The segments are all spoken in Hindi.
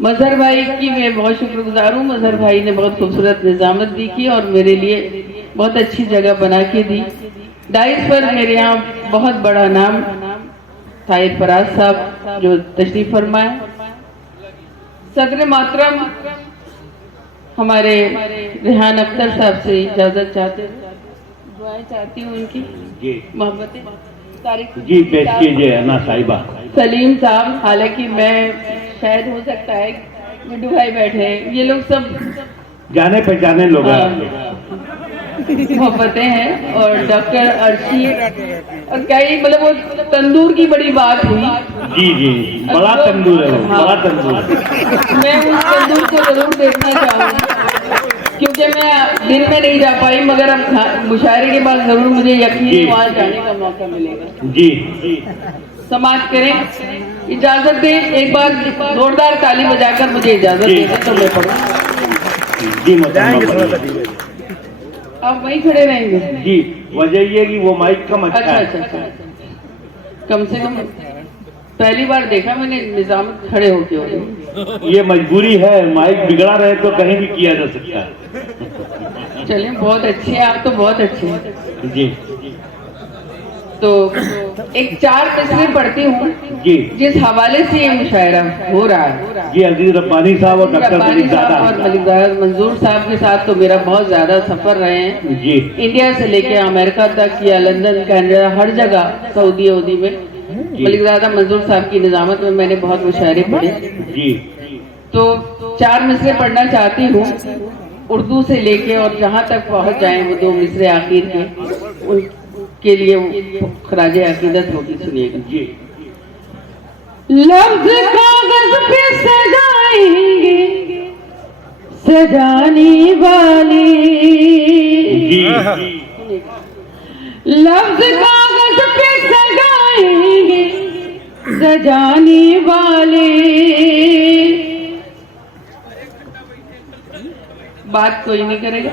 मजहर भाई की मैं बहुत शुक्रगुजार हूँ। मजहर भाई ने बहुत खूबसूरत निजामत दी की और मेरे लिए बहुत अच्छी जगह बना के दी। डाइस पर मेरे यहाँ बहुत बड़ा नाम ताहिर फराज साहब जो तशरीफ फरमाए, सदर मोहतरम हमारे रेहान अख्तर साहब से इजाजत चाहते दुआएं चाहती हूँ उनकी मोहब्बतें तारीख जी पेश कीजिए अन्ना साहिबा। सलीम साहब, हालांकि मैं शायद हो सकता है मिड्डू भाई बैठे हैं, ये लोग सब जाने पहचाने लोग मोहब्बतें हैं। और डॉक्टर अर्शी और कई मतलब वो तंदूर की बड़ी बात हुई। जी जी बड़ा तंदूर है, बड़ा तंदूर। मैं उस तंदूर को जरूर देखना चाहूँगी क्योंकि मैं दिन में नहीं जा पाई, मगर अब मुशायरे के बाद जरूर मुझे यकीन वहाँ जाने का मौका मिलेगा। जी समाप्त करें, इजाजत दें, एक बार जोरदार ताली बजाकर मुझे इजाजत दें तो मैं पढ़ूँ। जी आप वहीं खड़े रहेंगे? जी वजह ये कि वो माइक कम अच्छा है। अच्छा, कम से कम पहली बार देखा मैंने निजाम खड़े होके हो। ये मजबूरी है, माइक बिगड़ा रहे तो कहीं भी किया जा सकता है। चलिए बहुत अच्छे हैं आप, तो बहुत अच्छे हैं जी। तो एक 4 तस्वीर पढ़ती हूँ जी जिस हवाले से ये मुशायरा हो रहा है। जी अजीज रब्बानी साहब और डॉक्टर मलिक मंजूर साहब के साथ तो मेरा बहुत ज्यादा सफर रहे हैं जी, इंडिया से लेके अमेरिका तक या लंदन कनाडा हर जगह सऊदी में मलिक मंजूर साहब की निजामत में मैंने बहुत मुशायरे पढ़े जी। तो 4 मिसरे पढ़ना चाहती हूँ उर्दू से लेके और जहाँ तक पहुँच जाए वो 2 मिसरे आखिर के उनके लिए खराजे अकीदत होगी। सुनिएगा जी। लफ्ज कागज पे सजाएंगे सजाने वाले, लफ्ज कागज पे सजाएंगे सजाने वाले, बात कोई नहीं करेगा,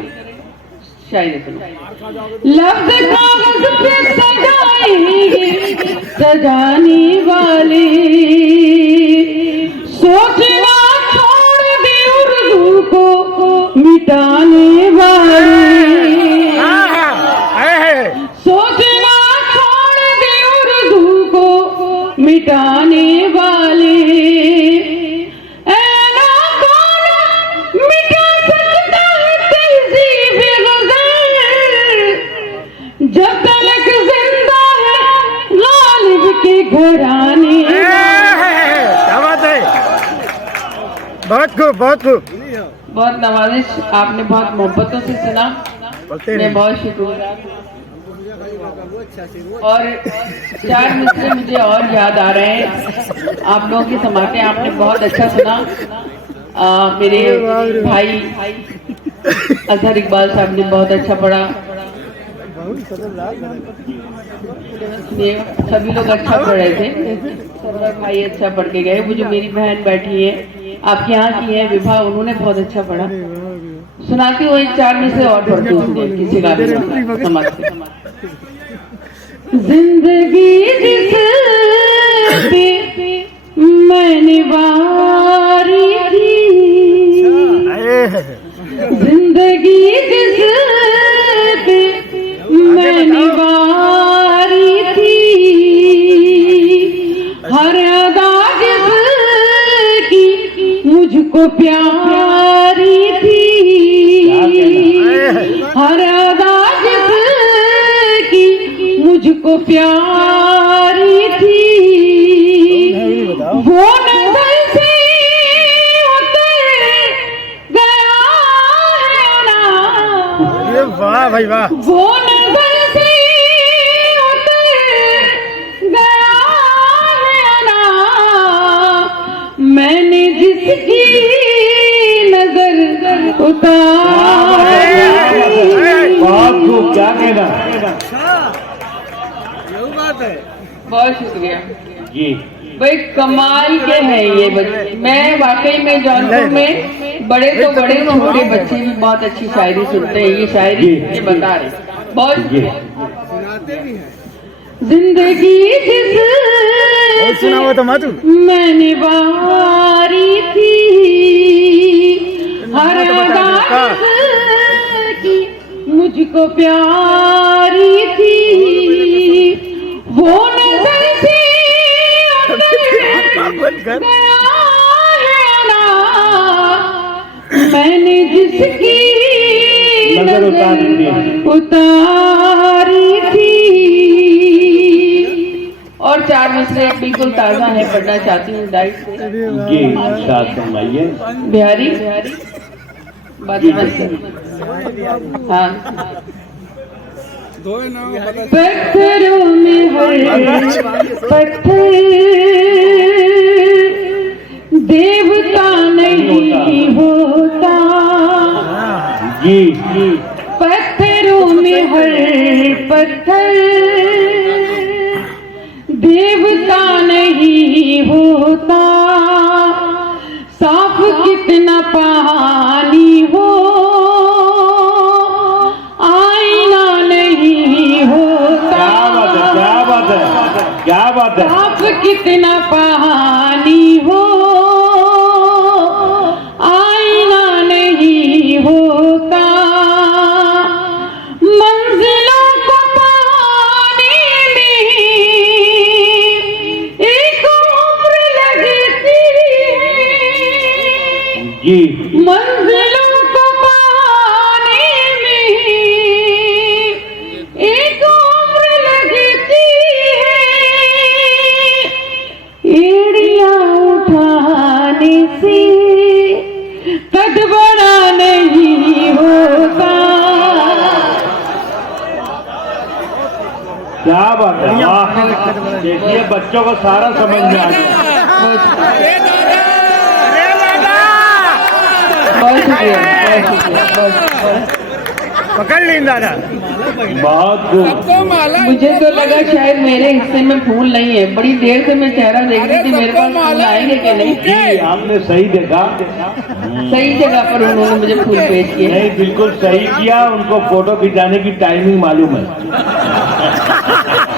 शायद लफ्ज कागज पे सजाएंगे सजाने वाले, सोचना छोड़ दे उर्दू को मिटाने वाले, सोचना छोड़ दे उर्दू को मिटाने वाले, जब तलक जिंदा है गालिब के घराने। क्या बात है, बहुत खूब बहुत खूब, बहुत नवाजिश, आपने बहुत मोहब्बतों से सुना, मैं बहुत शुक्रगुजार हूँ। और 4 मिसरे मुझे और याद आ रहे हैं, आप लोगों की समातें आपने बहुत अच्छा सुना। मेरे भाई अजहर इकबाल साहब ने बहुत अच्छा पढ़ा, सभी लोग अच्छा पढ़ रहे थे, सरवर भाई अच्छा पढ़ के गए, वो जो मेरी बहन बैठी है आपके यहाँ की है विभा, उन्होंने बहुत अच्छा पढ़ा। सुनाती हूँ एक 4 में से और पढ़ती हूँ किसी का भी समझते। जिंदगी जिस पे मैंने वारी थी, जिंदगी जिस पे मैंने वारी थी, हर अदा जिसकी मुझको प्यारी थी, हर अदा जिसकी मुझको प्यारी थी, वो नजर से उतर गया है ना, वाह भाई वाह, वो नजर से उतर गया है ना, मैंने जिसकी नजर उतारी। बहुत खूब, क्या कहना, बहुत शुक्रिया जी। भाई, कमाल के हैं ये बच्चे। मैं वाकई में जौनपुर में बड़े तो बड़े छोटे बच्चे भी बहुत अच्छी शायरी सुनते हैं, ये शायरी ये बता रहे, बहुत जिंदगी जिस सुना हुआ तो मातू मैंने वारी थी, मुझको प्यारी थी, वो नजर से उतर गया है ना, मैंने जिसकी नजर उतारी थी। और 4 मिसरे बिल्कुल ताजा है, पढ़ना चाहती हूँ डाइट से। जी इरशाद फरमाइए। बिहारी बात मत कर। हाँ, पत्थरों में हर पत्थर देवता नहीं होता, जी पत्थरों में हर पत्थर देवता नहीं होता, साफ कितना पानी हो आईना नहीं होता। क्या बात है, क्या बात है। साफ कितना पानी हो आईना नहीं होता, मंजिलों को पाने में एक उम्र लगती है, जी मंजिलों को पाने में एक उम्र लगती है, एड़ियां उठाने से कद बड़ा नहीं होता। क्या बात है, वाह। देखिए बच्चों को सारा समझ में आ गया। बहुत शुक्रिया, बहुत शुक्रिया, पकड़ ली दादा। बहुत खूब। मुझे तो लगा शायद मेरे हिस्से में फूल नहीं है, बड़ी देर से मैं चेहरा देख रही थी, मेरे पास फूल आएंगे कि नहीं। जी आपने सही देखा। सही जगह पर उन्होंने मुझे फूल पेश किए। नहीं बिल्कुल सही किया, उनको फोटो खिंचाने की टाइमिंग मालूम है।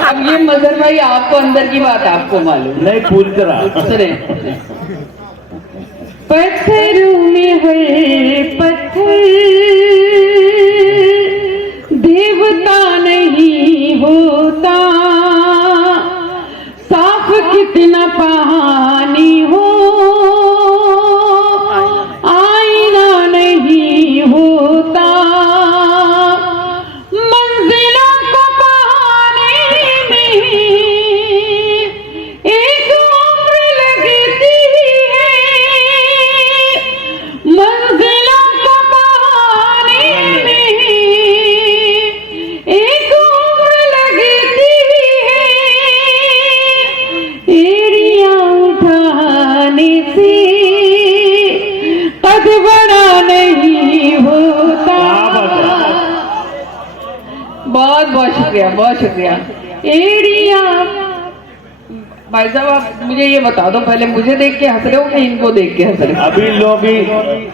अब ये मजहर भाई आपको अंदर की बात आपको मालूम नहीं पूछ रहा। सुने, पत्थरों में हर पत्थर देवता नहीं होता, साफ कितना पानी हो आईना नहीं होता, मंजिलों को पाने में एक उम्र लगती है, मंजिलों को पाने में एक उम्र लगती है, एड़ियां उठाने से कद बड़ा नहीं होता। बहुत बहुत शुक्रिया, बहुत शुक्रिया। एड़ियां भाई साहब आप मुझे ये बता दो, पहले मुझे देख के हंस रहे हो कि इनको देख के हंस रहे हो? अभी लोग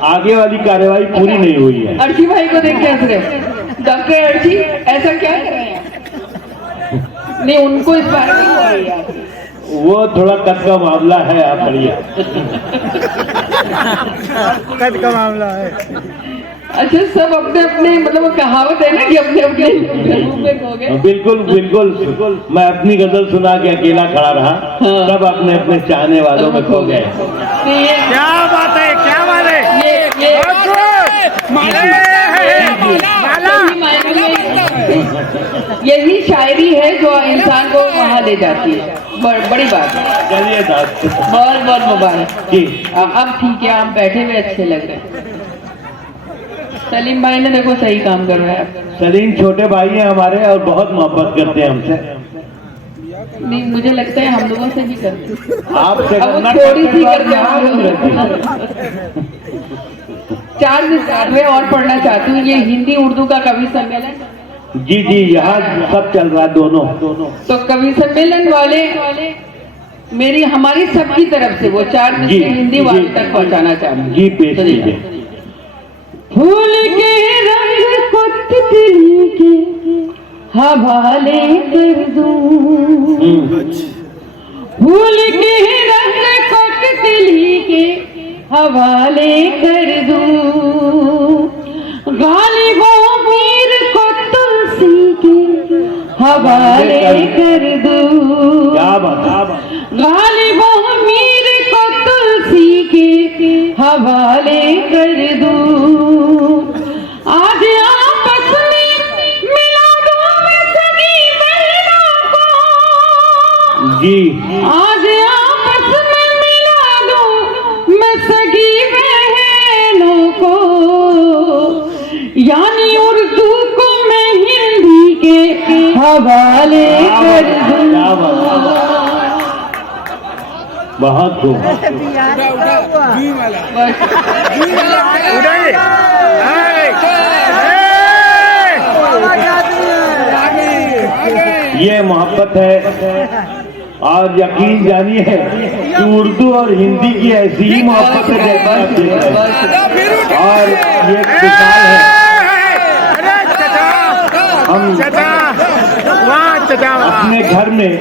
आगे वाली कार्यवाही पूरी नहीं हुई है। अर्शी भाई को देख के हंस रहे हो? डॉक्टर अर्शी ऐसा क्या कर रहे हैं? नहीं, उनको इस बारे में हो रही है। वो थोड़ा कद का मामला है, आप बढ़िया। कद का मामला है। अच्छा, सब अपने अपने मतलब वो कहावत है ना कि अपने अपने रूप में खो गए। बिल्कुल बिल्कुल बिल्कुल। मैं अपनी गजल सुना के अकेला खड़ा रहा, हाँ। सब अपने अपने चाहने वालों में खो गए। तो ये क्या बात है, क्या बात है। ये यही शायरी है जो इंसान को वहाँ ले जाती है। बड़ी बात है। चलिए साहब, बहुत बहुत मुबारक जी। अब ठीक है, आप बैठे हुए अच्छे लग रहे हैं। सलीम भाई ने देखो सही काम कर रहा है। सलीम छोटे भाई हैं हमारे और बहुत मोहब्बत करते हैं हमसे। नहीं, मुझे लगता है हम लोगों से भी करते। आपसे अब वो करना थोड़ी सी करते करते हैं। 4 में और पढ़ना चाहती हूँ, ये हिंदी उर्दू का कवि सम्मेलन। जी जी, यहाँ सब चल रहा है दोनों। तो कवि सम्मेलन वाले मेरी हमारी सबकी तरफ से वो 4 जी, हिंदी जी, वाले तक पहुँचाना चाहती हूँ। जी पेश कीजिए। फूल के रंग को तितली के हवाले कर दूं, फूल के रंग को तितली के हवाले कर दूं, गालिबों पीर को तो हवाले कर दूं। क्या बात। गालिबो मीर को तुलसी के हवाले कर दूं। आज आपस में मिला दूं मैं सगी बहनों को। जी। आज आपस में मिला दूं मैं सगी बहनों को। यानी उर्दू को मैं हिंदी के हवाले कर दूं। बहुत खूब। उठाइए। ये मोहब्बत है और यकीन जानिए कि उर्दू और हिंदी की ऐसी ही मोहब्बत है जैसा आप देख रहे हैं। और ये एक मिसाल है। हम अपने घर में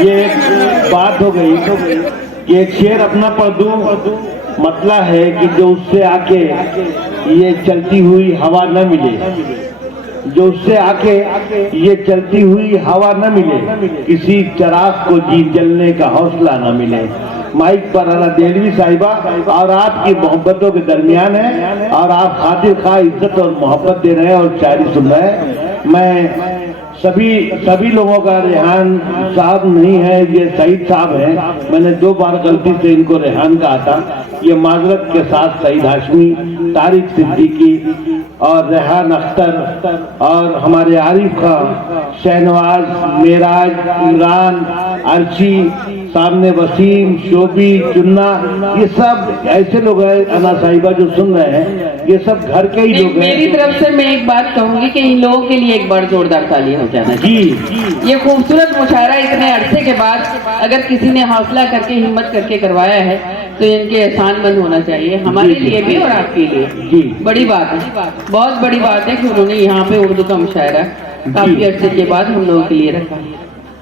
ये एक बात हो गई कि एक शेर अपना पढ़ दूं, मतलब है कि जो उससे आके ये चलती हुई हवा न मिले, जो उससे आके ये चलती हुई हवा न मिले, किसी चिराग को जी जलने का हौसला न मिले। माइक पर अला देलवी साहिबा और आपकी मोहब्बतों के दरमियान है और आप खातिर खा इज्जत और मोहब्बत दे रहे हैं और शायरी सुन रहे हैं। मैं सभी लोगों का रेहान साहब नहीं है, ये सईद साहब हैं। मैंने 2 बार गलती से इनको रेहान कहा था। ये माजरत के साथ सईद हाशमी, तारिक सिद्दीकी और रेहान अख्तर और हमारे आरिफ खां, शहनवाज, मेराज, इमरान, अर्शी, सामने वसीम, शोभी, चुन्ना, ये सब ऐसे लोग हैं अना साहिबा जो सुन रहे हैं, ये सब घर के ही लोग हैं। मेरी तरफ से मैं एक बात कहूंगी कि इन लोगों के लिए एक बार जोरदार ताली हो जाना चाहिए। जी। ये खूबसूरत मुशायरा इतने अरसे के बाद अगर किसी ने हौसला करके हिम्मत करके करवाया है तो इनके एहसानमंद होना चाहिए, हमारे लिए भी और आपके लिए। जी। बड़ी बात है, बहुत बड़ी बात है कि उन्होंने यहाँ पे उर्दू का मुशायरा काफी अरसे के बाद हम लोगों के लिए रखा है।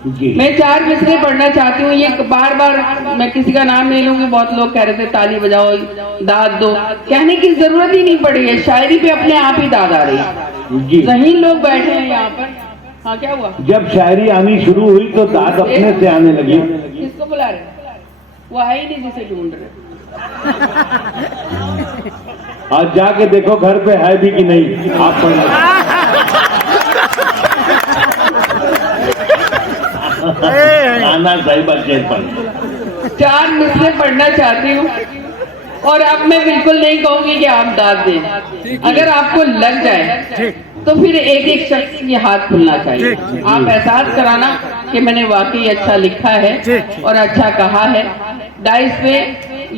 जी। मैं 4 मिसरे पढ़ना चाहती हूँ। ये बार बार मैं किसी का नाम नहीं लूंगी। बहुत लोग कह रहे थे ताली बजाओ, दाद दो, कहने की जरूरत ही नहीं पड़ी है। शायरी पे अपने आप ही दाद आ रही है। जी। सही लोग बैठे हैं यहाँ पर। हाँ, क्या हुआ? जब शायरी आनी शुरू हुई तो दाद अपने से आने लगी। किसको बुला रहे? वो है ही नहीं जिसे ढूंढ रहे। आज जाके देखो घर पे है भी कि नहीं। आप आना साहिबा शेर पर 4 मिसरे पढ़ना चाहती हूँ और अब मैं बिल्कुल नहीं कहूंगी कि आप दाद दें। अगर आपको लग जाए तो फिर एक शख्स के हाथ खुलना चाहिए। आप एहसास कराना कि मैंने वाकई अच्छा लिखा है और अच्छा कहा है। डाइस पे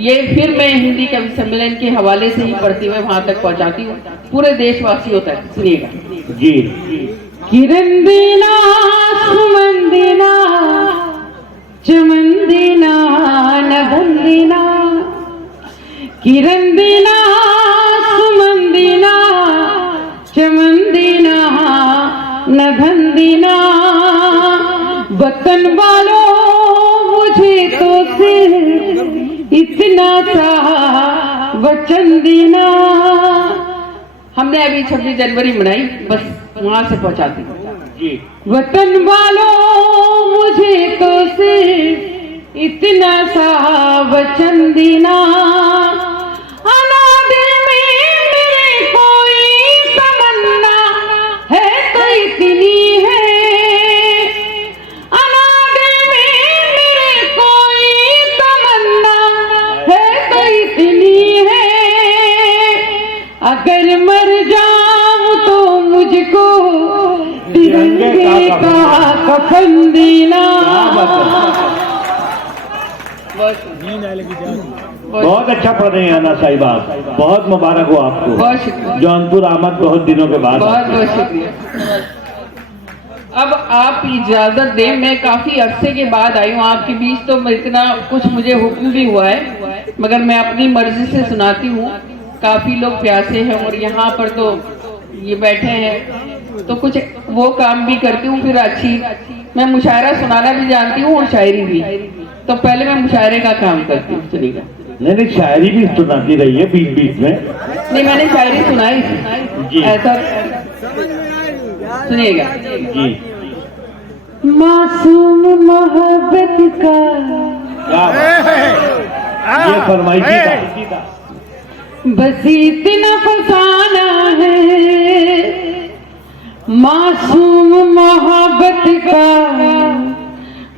ये फिर मैं हिंदी कवि सम्मेलन के हवाले से ही पढ़ती हुए वहां तक पहुंचाती हूँ पूरे देशवासियों तक। सुनिएगा। जी। किरण देना, सुमन देना, चमन देना, नभन देना। किरण देना, सुमन देना, चमन देना, नभन देना। वतन वालों मुझे तो सिर्फ इतना सा वचन देना। हमने अभी 26 जनवरी मनाई, बस वहां से पहुंचाती हूँ। वतन वालों मुझे तो सिर्फ इतना सा वचन देना। अनादे में मेरे कोई तमन्ना है तो इतनी है। अनादे में मेरे कोई तमन्ना है तो इतनी है। अगर मर जाऊं तो मुझको तिरंगे का कफन देना। बहुत अच्छा पढ़ रहे हैं आना साहिबा, बहुत मुबारक हो आपको। बहुत शुक्रिया। जौनपुर आमद बहुत दिनों के बाद। बहुत बहुत शुक्रिया। अब आप इजाजत दें, मैं काफी अरसे के बाद आई हूँ आपके बीच, तो इतना कुछ मुझे हुक्म भी हुआ है मगर मैं अपनी मर्जी से सुनाती हूँ। काफी लोग प्यासे हैं और यहाँ पर तो ये बैठे हैं तो कुछ वो काम भी करती हूँ। फिर मैं मुशायरा सुनाना भी जानती हूँ और शायरी भी। तो पहले मैं मुशायरे का काम करती हूँ। सुनिएगा। नहीं, शायरी भी सुनाती रही है बीच बीच में। नहीं, मैंने शायरी सुनाई थी। ऐसा सुनिएगा। जी मासूम मोहब्बत का क्या ये फरमाइशी था। बस इतना फसाना है, मासूम मोहब्बत का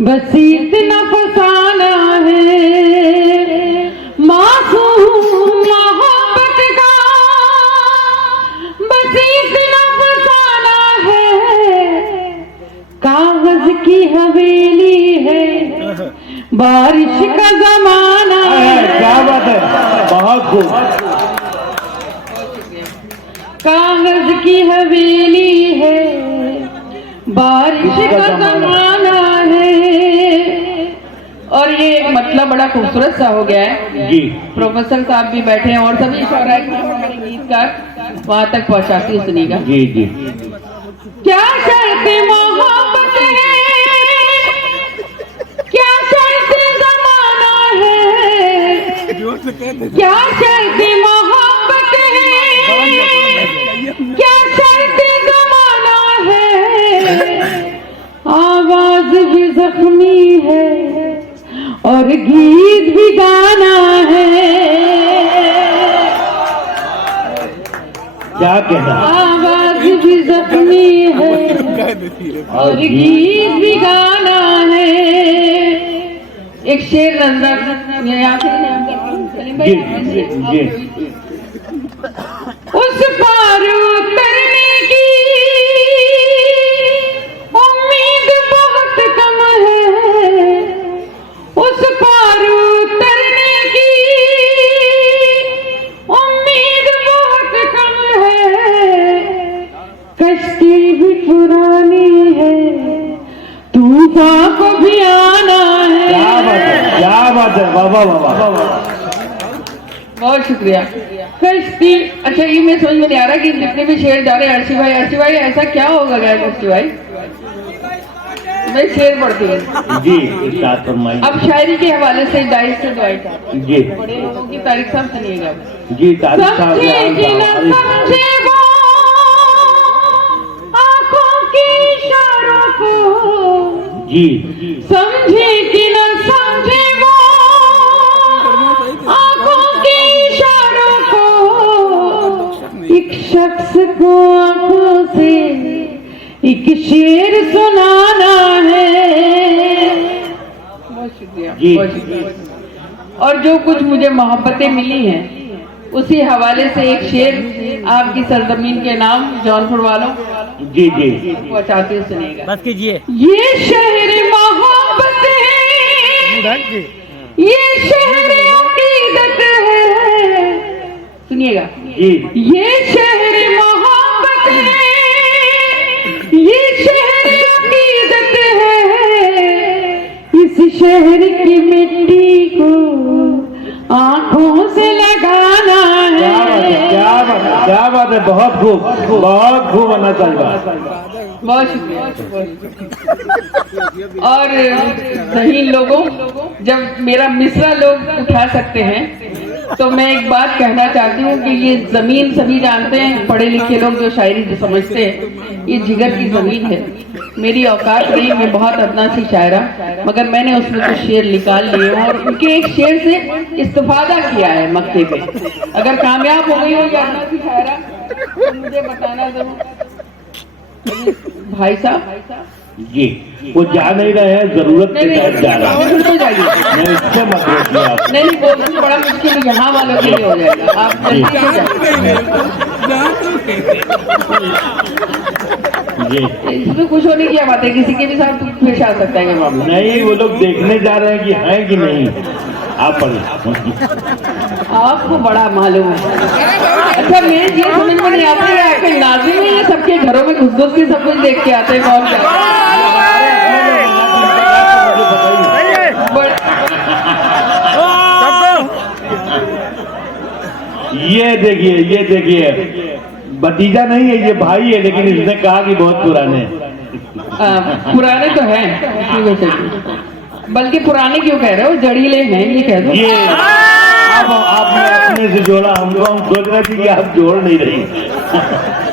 बस इतना फसाना है, मासूम मोहब्बत का बस इतना फसाना है, कागज की हवेली है, बारिश का जमाना है। क्या बात है, बहुत खूब। कागज की हवेली है, बारिश का जमाना है। और ये एक मतलब बड़ा खूबसूरत सा हो गया है जी। प्रोफेसर साहब भी बैठे हैं और सभी शौरा हमारे गीतकार वहां तक पहुंचाती हूँ, सुनिएगा। जी जी क्या शर्ते मोहब्बत है, क्या शर्ते जमाना है, क्या शर्ते मोहब्बत है, क्या शर्ते जमाना है, आवाज भी जख्मी है और गीत भी गाना है। क्या कहना, आवाज भी जख्मी है और गीत भी गाना है। एक शेर नजर यहाँ से जी जी उस पार उतरने की उम्मीद बहुत कम है, उस पार उतरने की उम्मीद बहुत कम है, कश्ती भी पुरानी है, तूफान को भी आना है। क्या बात है, क्या बात है, वाह वाह वाह। बहुत शुक्रिया। कश्ती, अच्छा ये मैं समझ में नहीं आ रहा कि जितने भी शेर जा रहे हैं अर्शी भाई ऐसा क्या होगा गया अर्शी भाई? मैं शेर पढ़ती हूँ जी, इरशाद फरमाइए। अब शायरी के हवाले से दाइश से दुआई था जी बड़े लोगों की तारीख साहब सुनिएगा। जी तारीख साहब समझे कि न समझे वो आंखों के इशारों को, जी समझे कि न समझे वो आंखों के इशारों को, एक शख्स को आंखों से एक शेर सुनाना है। बहुत शुक्रिया, जी। बहुत शुक्रिया। और जो कुछ मुझे मोहब्बतें मिली हैं उसी हवाले से एक शेर आपकी सरजमीन के नाम जौनपुर वालों जी जी पहुंचाते हुए सुनिएगा। बस कीजिए। ये शहर मोहब्बत है, ये शहर अकीदत है, सुनिएगा। जी ये शहर मोहब्बत है, ये शहर अकीदत है, इस शहर की मिट्टी को आंखों से लगाना क्या बात है, है। क्या बात है, क्या बात है, बहुत खूब, बहुत खूब आना चाहिए। बहुत शुक्रिया। और जहीन लोगों, जब मेरा मिसरा लोग उठा सकते हैं तो मैं एक बात कहना चाहती हूँ कि ये जमीन सभी जानते हैं, पढ़े लिखे लोग जो शायरी जो समझते हैं, ये जिगर की जमीन है। मेरी औकात नहीं, मैं बहुत अदना सी शायरा, मगर मैंने उसमें कुछ शेर निकाल लिए और उनके एक शेर से इस्तेफादा किया है मक्ते पे। अगर कामयाब हो गई हो ये अदना सी शायरा तो मुझे बताना जरूर। भाई साहब जी वो जा नहीं रहे हैं, जरूरत के तहत जा रहा है। नहीं जाइए, मैं इससे मत रोकिए आप। नहीं बोलना बड़ा मुश्किल यहाँ वालों के लिए हो जाएगा, आप जल्दी से जाइए। जी इसमें कुछ होने की बात है, किसी के भी साथ पेश आ सकता है ये मामला। नहीं, वो लोग देखने जा रहे हैं कि हैं कि नहीं। आप पढ़िए। आपको बड़ा मालूम है। अच्छा मेरे ये समझ में नहीं आता है, आपके नाज़िम में ये सबके घरों में घुस घुस के सब कुछ देख के आते हैं, कौन क्या ये देखिए भतीजा नहीं है, ये भाई है, लेकिन इसने कहा कि बहुत पुराने हैं। पुराने तो हैं, बल्कि पुराने क्यों कह रहे हो, जड़ीले हैं ये कह दो। ये आपने अपने सामने से जोड़ा हमको, हम सोच रहे थे कि आप जोड़ नहीं रही।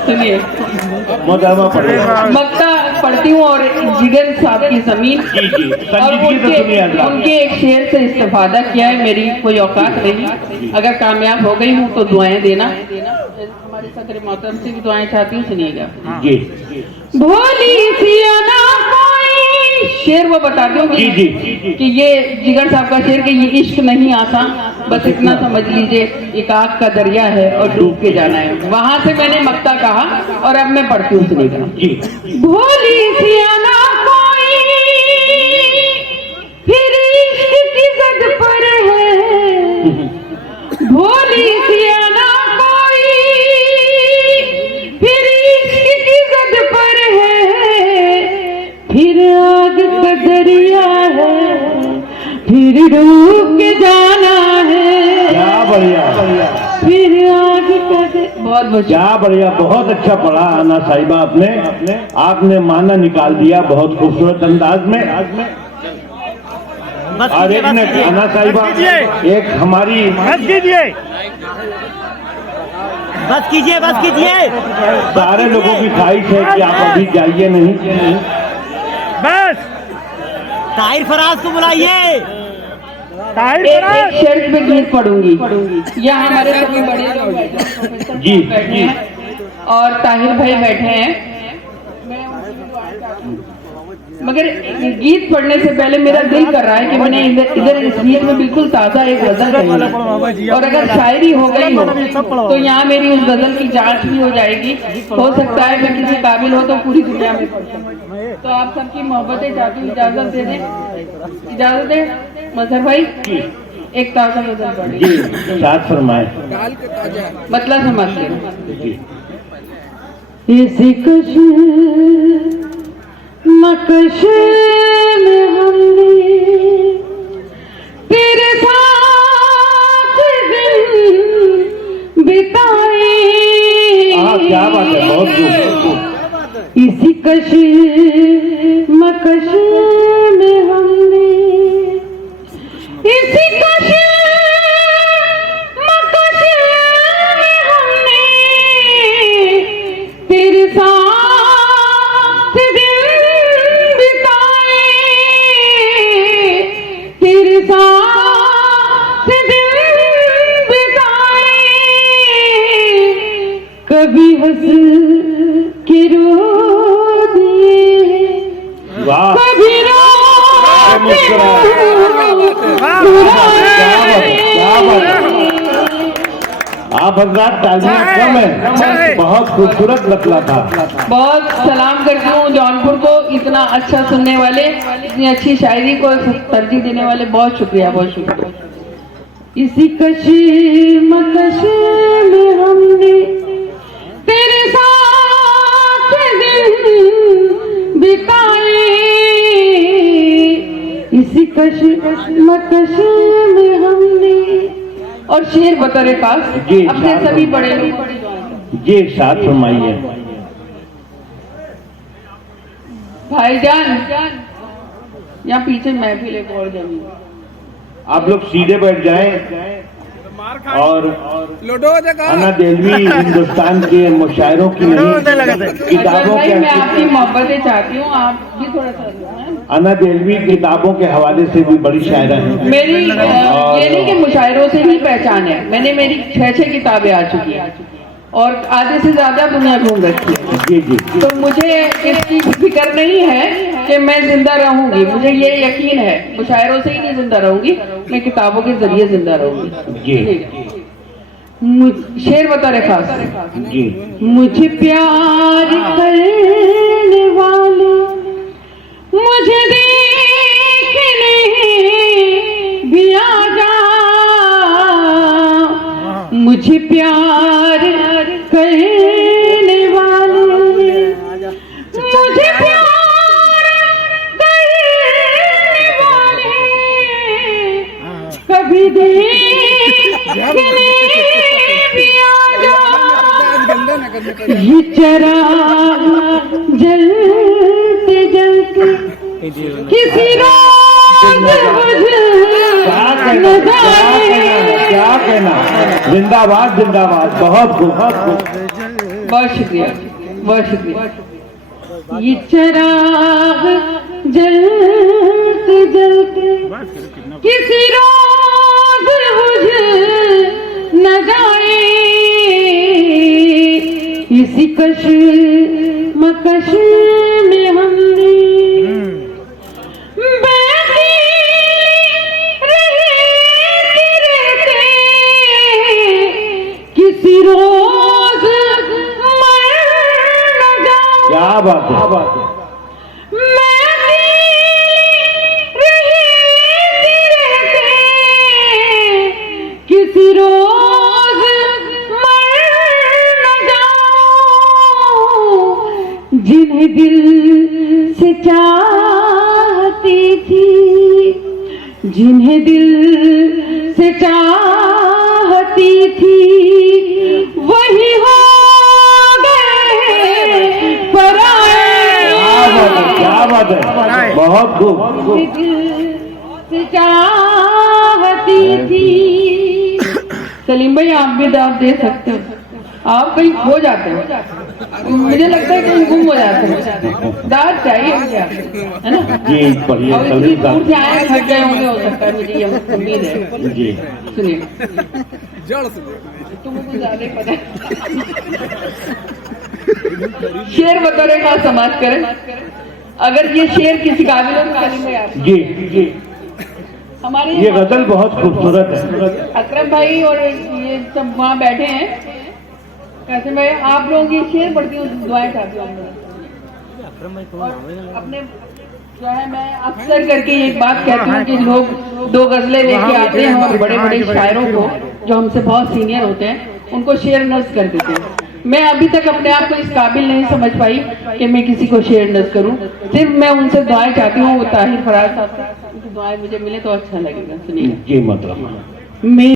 सुनिए, मोहतरमा पढ़े। मक्ता पढ़ती हूँ और जिगर साहब की जमीन जी जी, और संजीदगी से सुनिए हजरात। उनके एक शेर से इस्तेफादा किया है। मेरी कोई औकात नहीं, अगर कामयाब हो गई हूँ तो दुआएं देना। हमारे सदर मोहतरम से भी दुआएं चाहती हूँ, सुनिएगा। जी भोली सिया ना कोई, शेर वो बताते हो जी जी जी कि ये जिगर साहब का शेर कि ये इश्क नहीं आसान, बस इतना समझ लीजिए एक आग का दरिया है और डूब के जाना है। वहां से मैंने मक्ता कहा और अब मैं पढ़ती हूँ, सुनिएगा। जी। भोली सिया ना कोई, फिर इश्क की जद पर है। भोली सिया ना कोई, फिर इश्क की जद पर है। फिर आग का दरिया है, फिर डूब के जाना है। क्या बढ़िया, फिर आग का बहुत बहुत क्या बढ़िया, बहुत अच्छा पढ़ा आना साहिबा आपने माना निकाल दिया बहुत खूबसूरत अंदाज में। और एक ने आना साहिबा, एक हमारी बस कीजिए, बस कीजिए, बस कीजिए। सारे लोगों की ख्वाहिश है कि आप अभी जाइए नहीं। बस ताहिर फराज को बुलाइए। ताहिर एक फराज शर्त पे गीत पढ़ूंगी। यहाँ हमारे सभी बड़े लोग बैठे जी हैं और ताहिर भाई बैठे हैं। मगर गीत पढ़ने से पहले मेरा दिल कर रहा है कि मैंने इधर इस गीत में बिल्कुल ताज़ा एक गजल कही है और अगर शायरी हो गई हो तो यहाँ मेरी उस गजल की जांच भी हो जाएगी। हो सकता है मैं किसी काबिल हो तो पूरी दुनिया में पढ़ सकूं। तो आप सबकी मोहब्बतें चाहती हूँ, इजाजत दे दें, इजाजत दें मजहर भाई। एक ताज़ा गजल पढ़ी जी, साथ फरमाए, मतलब समझ लें। जी कश मकश में हमने तेरे साथ दिन बिताए। क्या बात है, बहुत खूब। इसी कश मकश में हमने, इसी कश मकश में हमने तेरे साथ दिन बिताए। तेरे साथ दिन बिताए, कभी हंस के रो दिए, वाह, कभी रो के क्या बात है। आप हजरात तालियां कम है, बहुत खूबसूरत निकला था। बहुत सलाम करती हूँ जौनपुर को, इतना अच्छा सुनने वाले, इतनी अच्छी शायरी को तरजीह देने वाले। बहुत शुक्रिया, बहुत शुक्रिया। इसी कशी मकश में हमने तेरे साथ दिन बिताए। इसी कश मकश में हमने, और शेर बतौर खास जी, अपने सभी बड़े लोग। जी साथ फरमाइए। भाईजान यहाँ पीछे महफिल एक और जमी, आप लोग सीधे बैठ जाएं और अन्ना देलवी हिंदुस्तान के मुशायरों की नहीं, किताबों भाई मैं के, आपकी मोहब्बतें चाहती हूँ, आप भी थोड़ा सा अन्ना देलवी किताबों के हवाले से भी बड़ी शायरा है। मेरी ये नहीं कि मुशायरों से ही पहचान है, मैंने मेरी 6 किताबें आ चुकी हैं और आधे से ज्यादा दुनिया घूम रखी है। जी जी, तो मुझे इसकी फिक्र नहीं है कि मैं जिंदा रहूंगी, मुझे ये यकीन है मुशायरों से ही नहीं जिंदा रहूंगी, मैं किताबों के जरिए जिंदा रहूंगी। जी शेर बता रहे खास जी। मुझे प्यार करने वाले, मुझे देखने भी आ जा, मुझे प्यार करने वाले, मुझे प्यार करने वाले, कभी देखने भी आ जा। ये चराग जलते जलते किसी रोज बुझ न जाए। क्या कहना, जिंदाबाद जिंदाबाद, बहुत खूब बहुत खूब। बहुत शुक्रिया, बहुत शुक्रिया। ये चिराग जलते जलते किसी रोज बुझ न जाए, इसी कश्मकश में हमने किसी रोज मर न जाऊं। क्या बात है, क्या बात है। मैं रहते किसी रोज मर न जाऊं, जिन्हें दिल से चाहती थी, जिन्हें दिल से चाहती थी, वही हो गए पराए। क्या बात है, बहुत खूब बहुत खूब। दिल से चाहती थी। सलीम भाई आप भी दाद दे सकते हो, आप कहीं खो जाते हो, मुझे लगता है कहीं गुम हो जाते हो, दाद चाहिए मुझे आपसे, है ना? जी बढ़िया, और इतनी दूर से आए, थक गए होंगे, हो सकता है, मुझे ये उम्मीद है। जी सुनिए, तुमको ज्यादा ही पता है। शेर बतौर का समाज करें, अगर ये शेर किसी काबिल हो तो सलीम भाई आप। जी जी, हमारे ये गजल बहुत खूबसूरत है। अकरम भाई और ये सब वहाँ बैठे हैं, कैसे मैं आप लोगों की शेर पढ़ती हूँ, दुआएं चाहती हूँ और अपने जो है, मैं अक्सर करके एक बात कहती हूँ कि लोग दो गजलें लेके आते हैं और बड़े बड़े शायरों को जो हमसे बहुत सीनियर होते हैं उनको शेर नज़्म कर देते हैं। मैं अभी तक अपने आप को इस काबिल नहीं समझ पाई कि मैं किसी को शेर नज़्म करूं, सिर्फ मैं उनसे दुआएं चाहती हूँ, वो ताहिर फराज साहब से उनकी दुआएं मुझे मिले तो अच्छा लगेगा। सुनिए। जी मतलब मैं